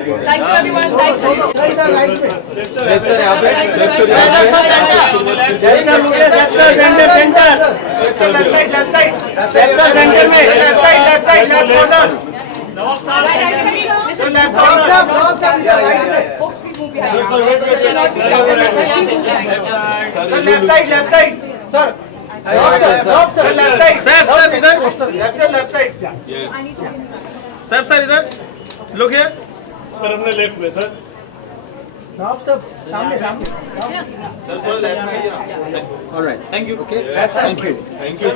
Thank you everyone. Thank you. Sir इधर लोग है सर अपने लेफ्ट में सर सामने All right. Thank you Okay. Thank you. Thank you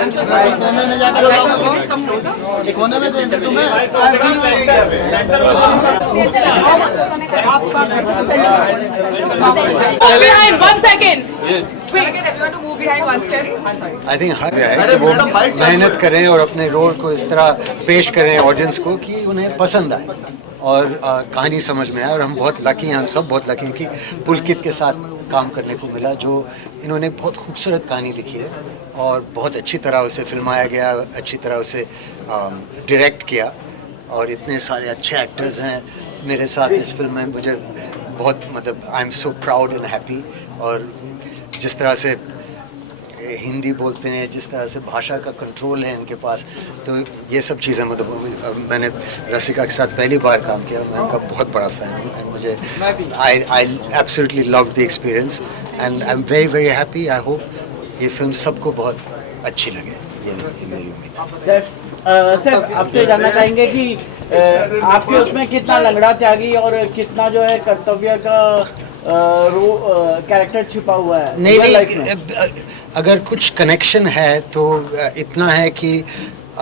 I'm so sorry. Please come closer. कोने में दे तुम्हें Move behind 1 second. Yes Wait. Get everyone to move behind 1 step. I think हर है कि वो मेहनत करें और अपने रोल को इस तरह पेश करें ऑडियंस को कि उन्हें पसंद आए और कहानी समझ में आए। और हम बहुत लकी हैं, हम सब बहुत लकी हैं कि पुलकित के साथ काम करने को मिला, जो इन्होंने बहुत खूबसूरत कहानी लिखी है और बहुत अच्छी तरह उसे फिल्माया गया, अच्छी तरह उसे डायरेक्ट किया और इतने सारे अच्छे एक्टर्स हैं मेरे साथ इस फिल्म में। मुझे बहुत मतलब I am so proud and happy. और जिस तरह से हिंदी बोलते हैं, जिस तरह से भाषा का कंट्रोल है इनके पास, तो ये सब चीज़ें मतलब मैंने रसिका के साथ पहली बार काम किया, मैं उनका बहुत बड़ा फ़ैन हूँ एंड मुझे I absolutely love the experience and I am very very happy. I hope ये फिल्म सबको बहुत अच्छी लगे, ये मेरी उम्मीद है। सर आपसे जानना चाहेंगे कि आपके उसमें कितना लंगड़ा त्यागी और कितना जो है कर्तव्य का कैरेक्टर छिपा हुआ है? नहीं नहीं, अगर कुछ कनेक्शन है तो इतना है कि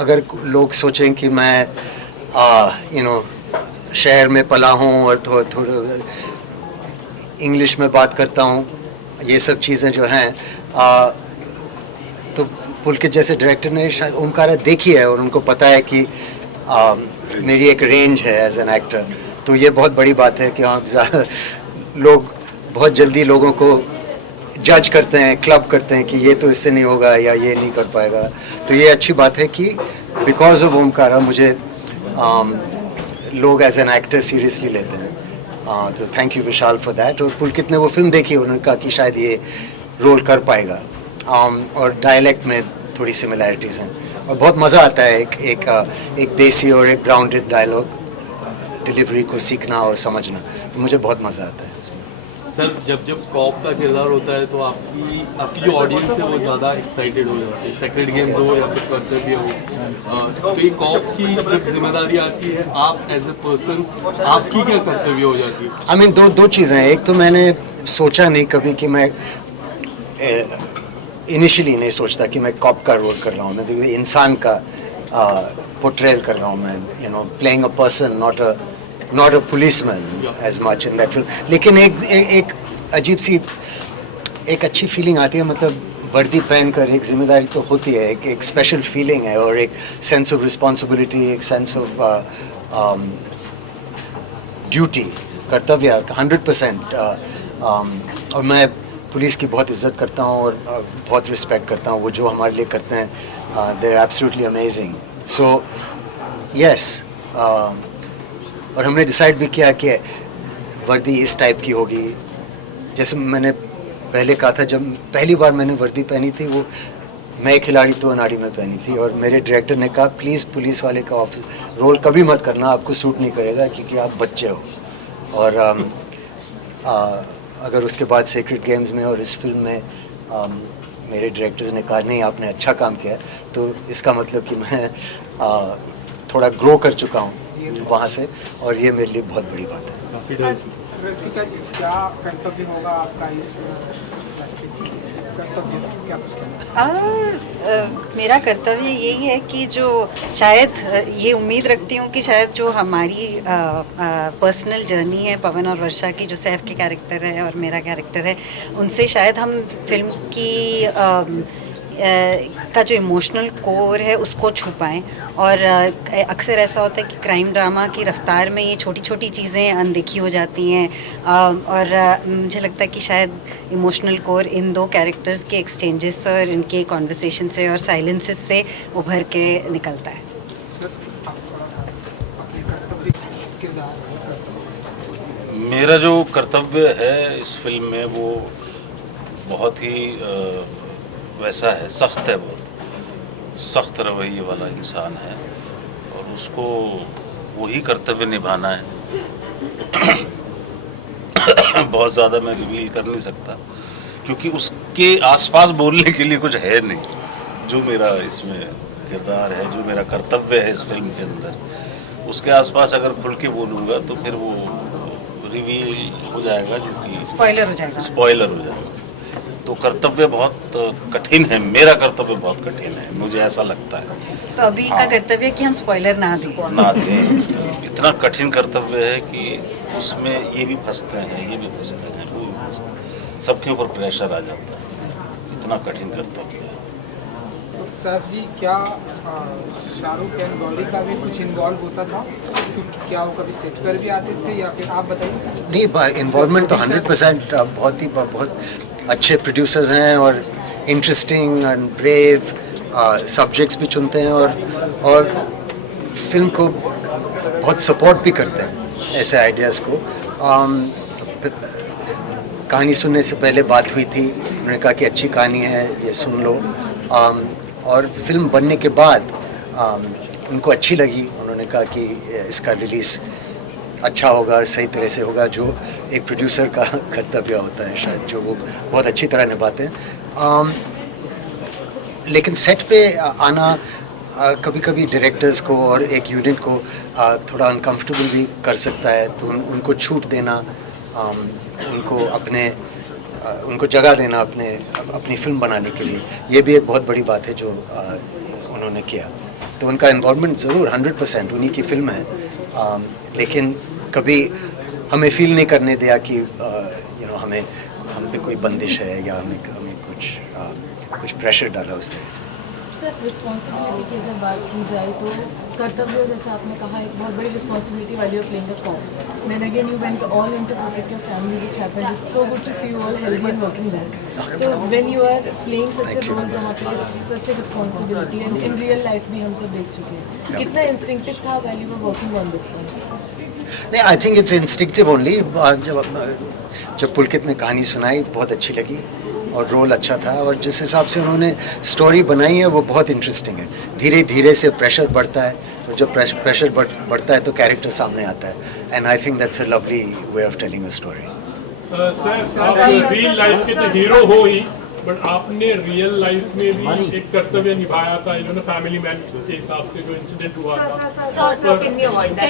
अगर लोग सोचें कि मैं शहर में पला हूँ और थोड़ा इंग्लिश में बात करता हूँ, ये सब चीज़ें जो हैं तो पुलकित जैसे डायरेक्टर ने शायद ओमकारा देखी है और उनको पता है कि मेरी एक रेंज है एज एन एक्टर। तो ये बहुत बड़ी बात है कि आप ज़्यादा लोग बहुत जल्दी लोगों को जज करते हैं, क्लब करते हैं कि ये तो इससे नहीं होगा या ये नहीं कर पाएगा। तो ये अच्छी बात है कि बिकॉज ऑफ ओमकारा मुझे लोग एज एन एक्टर सीरियसली लेते हैं। तो thank you Vishal for that. और पुलकित ने वो फिल्म देखी, उन्होंने कहा कि शायद ये रोल कर पाएगा। और डायलेक्ट में थोड़ी सिमिलैरिटीज़ हैं और बहुत मज़ा आता है एक देसी और एक ग्राउंडेड डायलॉग डिलीवरी को सीखना और समझना। तो मुझे बहुत मज़ा आता है इसमें। सर जब कॉप का किरदार होता है तो आपकी जो ऑडियंस है वो ज़्यादा एक्साइटेड हो जाती है, सेक्रेट गेम्स हो या फिर कर्तव्य हो। तो ये कॉप की जब जिम्मेदारी आती है, आप एज ए पर्सन आपकी क्या कर्तव्य हो जाती है? आई मीन दो चीज़ें हैं। एक तो मैंने सोचा नहीं कभी कि मैं इनिशियली नहीं सोचता कि मैं कॉप का रोल कर रहा हूँ। मैं इंसान का पोर्ट्रेल कर रहा हूँ मैं, playing a person, not a policeman as much in that film. लेकिन एक अजीब सी एक अच्छी फीलिंग आती है, मतलब वर्दी पहनकर एक जिम्मेदारी तो होती है, एक स्पेशल फीलिंग है और एक सेंस ऑफ रिस्पॉन्सिबिलिटी, एक सेंस ऑफ ड्यूटी, कर्तव्य 100%। और मैं पुलिस की बहुत इज़्ज़त करता हूँ और बहुत रिस्पेक्ट करता हूँ। वो जो हमारे लिए करते हैं, they are absolutely amazing. So yes, और हमने डिसाइड भी किया कि वर्दी इस टाइप की होगी। जैसे मैंने पहले कहा था, जब पहली बार मैंने वर्दी पहनी थी, वो मैं खिलाड़ी तो अनाड़ी में पहनी थी और मेरे डायरेक्टर ने कहा प्लीज़ पुलिस वाले का ऑफिस रोल कभी मत करना, आपको सूट नहीं करेगा क्योंकि आप बच्चे हो। और अगर उसके बाद सीक्रेट गेम्स में और इस फिल्म में मेरे डायरेक्टर्स ने कहा नहीं आपने अच्छा काम किया, तो इसका मतलब कि मैं थोड़ा ग्रो कर चुका हूँ वहाँ से, और ये मेरे लिए बहुत बड़ी बात है। रसिका जी, क्या कर्तव्य होगा आपका इस कर्तव्य क्या कुछ कहना? मेरा कर्तव्य यही है कि जो शायद ये उम्मीद रखती हूँ कि शायद जो हमारी पर्सनल जर्नी है पवन और वर्षा की, जो सैफ के कैरेक्टर है और मेरा कैरेक्टर है, उनसे शायद हम फिल्म की का जो इमोशनल कोर है उसको छुपाएं। और अक्सर ऐसा होता है कि क्राइम ड्रामा की रफ्तार में ये छोटी छोटी चीज़ें अनदेखी हो जाती हैं, और मुझे लगता है कि शायद इमोशनल कोर इन दो कैरेक्टर्स के एक्सचेंजेस और इनके कॉन्वर्सेशन से और साइलेंसेस से उभर के निकलता है। मेरा जो कर्तव्य है इस फिल्म में वो बहुत ही वैसा है, सख्त है, बहुत सख्त रवैये वाला इंसान है और उसको वही कर्तव्य निभाना है। बहुत ज़्यादा मैं रिवील कर नहीं सकता क्योंकि उसके आसपास बोलने के लिए कुछ है नहीं। जो मेरा इसमें किरदार है, जो मेरा कर्तव्य है इस फिल्म के अंदर, उसके आसपास अगर खुल के बोलूँगा तो फिर वो रिवील हो जाएगा, जो कि स्पॉइलर हो जाएगा। तो कर्तव्य बहुत कठिन है, मेरा कर्तव्य बहुत कठिन है, मुझे ऐसा लगता है। तो अभी का कर्तव्य है कि हम स्पॉइलर ना दें। इतना कठिन कर्तव्य है कि उसमें ये भी फंसते हैं, ये भी फंसते हैं, वो भी फंसते हैं, सबके ऊपर प्रेशर आ जाता है। इतना कठिन कर्तव्य है। सर जी, क्या शाहरुख एंड गौरी का भी कुछ इन्वॉल्व होता था? क्योंकि क्या वो कभी सेट पर भी आते थे या फिर आप बताइए? नहीं, इन्वॉल्वमेंट तो 100% बहुत अच्छे प्रोड्यूसर्स हैं और इंटरेस्टिंग एंड ब्रेव सब्जेक्ट्स भी चुनते हैं और फिल्म को बहुत सपोर्ट भी करते हैं ऐसे आइडियाज़ को। कहानी सुनने से पहले बात हुई थी, उन्होंने कहा कि अच्छी कहानी है, ये सुन लो। और फिल्म बनने के बाद उनको अच्छी लगी, उन्होंने कहा कि इसका रिलीज़ अच्छा होगा और सही तरह से होगा, जो एक प्रोड्यूसर का कर्तव्य होता है शायद, जो वो बहुत अच्छी तरह निभाते हैं। लेकिन सेट पे आना कभी कभी डायरेक्टर्स को और एक यूनिट को थोड़ा अनकंफर्टेबल भी कर सकता है, तो उनको छूट देना, उनको जगह देना अपनी फिल्म बनाने के लिए, ये भी एक बहुत बड़ी बात है जो उन्होंने किया। तो उनका इन्वॉल्वमेंट ज़रूर 100% उन्हीं की फिल्म है, लेकिन कभी हमें फील नहीं करने दिया कि हम पे कोई बंदिश है या हमें कुछ प्रेशर डाला उस तरह से। सर, रिस्पॉन्सिबिलिटी की अगर बात की जाए तो कर्तव्य, जैसे आपने कहा, एक बहुत बड़ी रिस्पॉन्सिबिलिटी वाली of playing a cop. Then again you went all in to protect your family, which happened. It's so good to see you all healthy and working there. तो when you are playing such a role जहाँ पे such a responsibility, and in real life भी हम सब देख चुके हैं, कितना इंस्टिंक्टिव था when you were working on this one? नहीं, I think it's instinctive only. जब पुलकित ने कहानी सुनाई, बहुत अच्छी लगी और रोल अच्छा था, और जिस हिसाब से उन्होंने स्टोरी बनाई है वो बहुत इंटरेस्टिंग है। धीरे धीरे से प्रेशर बढ़ता है, तो जब प्रेशर बढ़ता है तो कैरेक्टर सामने आता है, and I think that's a lovely way of telling a story. Sir, आप रियल लाइफ के तो हीरो हो ही, बट आपने रियल लाइफ में भी एक कर्तव्य निभाया था, इन्होंने फैमिली मैन के हिसाब से जो इंसिडेंट हुआ था। Can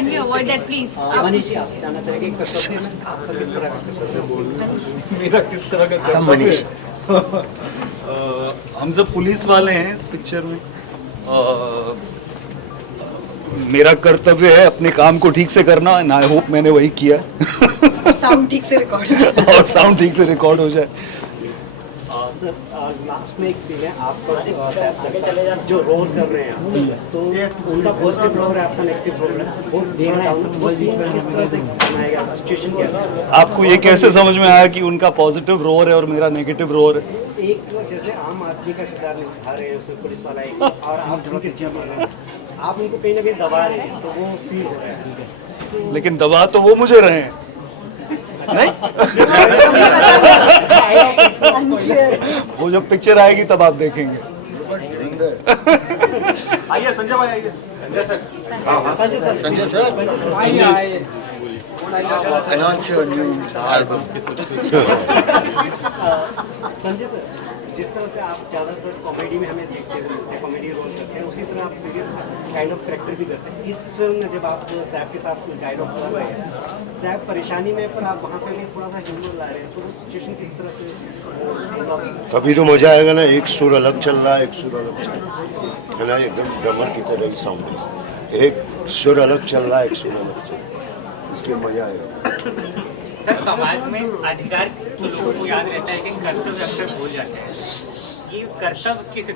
we avoid that please? Manish, आप जानना चाहेंगे कर्तव्य में आपका किस तरह का कर्तव्य? मेरा किस तरह का कम मनीष। हम सब पुलिस वाले हैं इस पिक्चर में। मेरा कर्तव्य है अपने काम को ठीक से करना, एंड आई होप मैंने वही किया। साउंड ठीक से रिकॉर्ड हो जाए। और साउंड ठीक से रिकॉर्ड हो जाए। सर, लास्ट में एक सीन है, आप जो रोल कर रहे हैं, तो उनका पॉजिटिव रोल है, आपका नेगेटिव रोल है, वो देखना है, वो सीन किस तरह से बनाएगा, सिचुएशन क्या है? आपको ये कैसे समझ में आया कि उनका पॉजिटिव रोल है और मेरा नेगेटिव रोल है? एक जैसे आम आदमी का किरदार निभा रहे हैं उसमें पुलिस वाला एक, और आप उनको कहीं ना कहीं दबा रहे हैं, तो वो फील हो रहा है। लेकिन दबा तो वो मुझे रहे हैं, नहीं? वो जब पिक्चर आएगी तब आप देखेंगे। आइए संजय भाई, आइए। संजय सर, आइए। announce your new album. Sanjay sir, जिस तरह से आप ज़्यादातर कॉमेडी में हमें देखते हैं, कॉमेडी रोल करते हैं, उसी तरह आप सीरियस काइंड ऑफ कैरेक्टर भी करते हैं। इस फिल्म में जब आप सैफ के साथ कुछ डायलॉग कर रहे हैं, सैफ परेशानी में, पर आप वहाँ पे भी थोड़ा सा ह्यूमर ला रहे हैं, तो वो सिचुएशन किस तरह से? तभी तो मजा आएगा ना। एक सुर अलग चल रहा है, एक सुर अलग चल रहा है ना, एकदम ड्रमर की तरह ही साउंड। एक सुर अलग चल रहा है, एक सुर अलग चल रहा है, इसलिए मजा आएगा। सर, समाज में अधिकार तो लोगों को याद रहता है, लेकिन कर्तव्य अक्सर भूल जाते हैं। ये कर्तव्य किस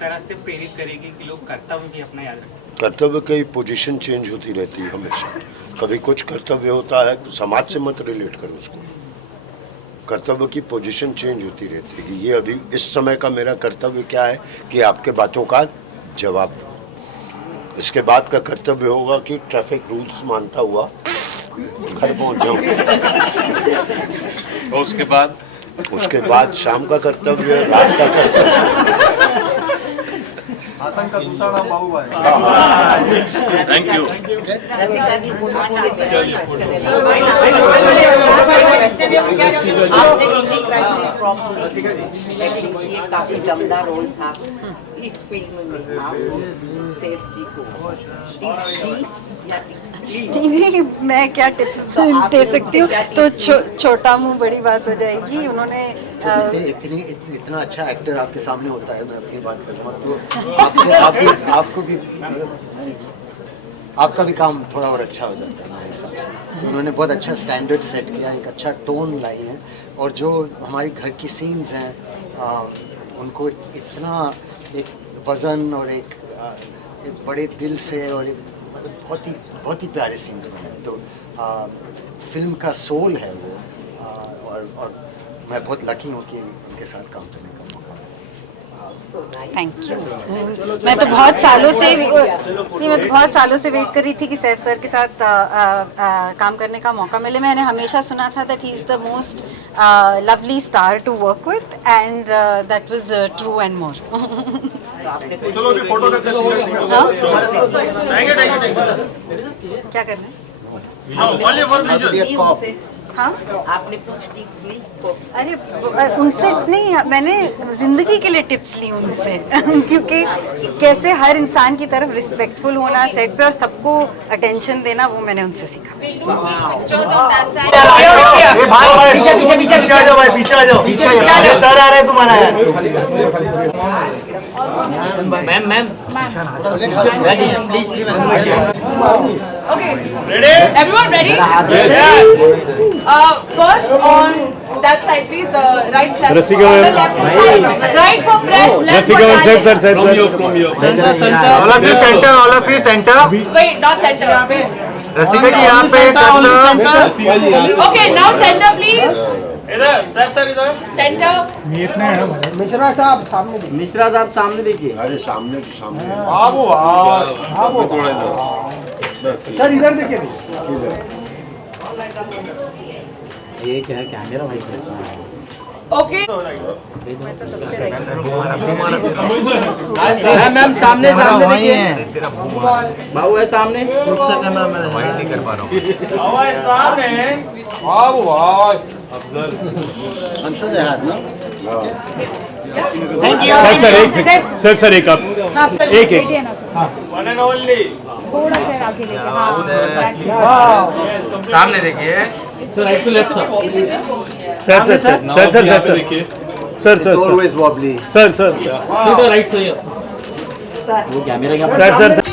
तरह से प्रेरित करेगी कि लोग कर्तव्य भी अपना याद रखें? कर्तव्य की पोजीशन चेंज होती रहती है हमेशा। कभी कुछ कर्तव्य होता है, समाज से मत रिलेट करो उसको। कर्तव्य की पोजीशन चेंज होती रहती है कि ये अभी इस समय का मेरा कर्तव्य क्या है कि आपके बातों का जवाब दो। इसके बाद का कर्तव्य होगा कि ट्रैफिक रूल्स मानता हुआ घर पहुंच जाऊं। और उसके बाद शाम का कर्तव्य, रात का कर्तव्य। आतंक का दूसरा नाम बाबूभाई। Thank you. ये काफी दमदार रोल था इस फिल्म में। आपको सेठ जी को टिप्स दी या नहीं, मैं क्या टिप्स दे सकती हूँ, तो छोटा मुंह बड़ी बात हो जाएगी। उन्होंने इतना अच्छा एक्टर आपके सामने होता है, मैं अपनी बात करूँगा तो आपका भी काम थोड़ा और अच्छा हो जाता है मेरे हिसाब से। तो उन्होंने बहुत अच्छा स्टैंडर्ड सेट किया, एक अच्छा टोन लाई है, और जो हमारी घर की सीन्स हैं उनको इतना एक वज़न और एक बड़े दिल से और एक बहुत ही प्यारे सीन्स बने। तो फिल्म का सोल है वो, और मैं बहुत लकी हूँ कि उनके साथ काम करने का मौका मिला। Thank you. मैं तो बहुत सालों से वेट कर रही थी कि सैफ सर के साथ काम करने का मौका मिले। मैंने हमेशा सुना था that he is the most lovely star to work with, and that was true and more. चलो जी फोटो का क्या करना है? हाँ, आपने कुछ टिप्स ली? अरे उनसे नहीं, मैंने जिंदगी के लिए टिप्स ली उनसे क्योंकि कैसे हर इंसान की तरफ रिस्पेक्टफुल होना सेट पे और सबको अटेंशन देना, वो मैंने उनसे सीखा। सर आ रहे तुम्हारा ma'am please Okay, ready? Everyone ready? First on that side, please. The right side. Rasika ma'am. Right for press. Left Rasika for ma'am, talent. sir. From here. all of you center Wait, not center. Please. रसिका जी यहाँ पे Okay, now center, please. Center. Mishra साहब सामने देखिए। अरे सामने तो सामने sir इधर देखिए। ये क्या है कैमरा भाई? Okay. मैम सामने देखिए। बाबू है सामने। I'm sure they have, no? Sir एक आप एक सामने देखिए। Sir It's always wobbly. Sir वो कैमरा क्या?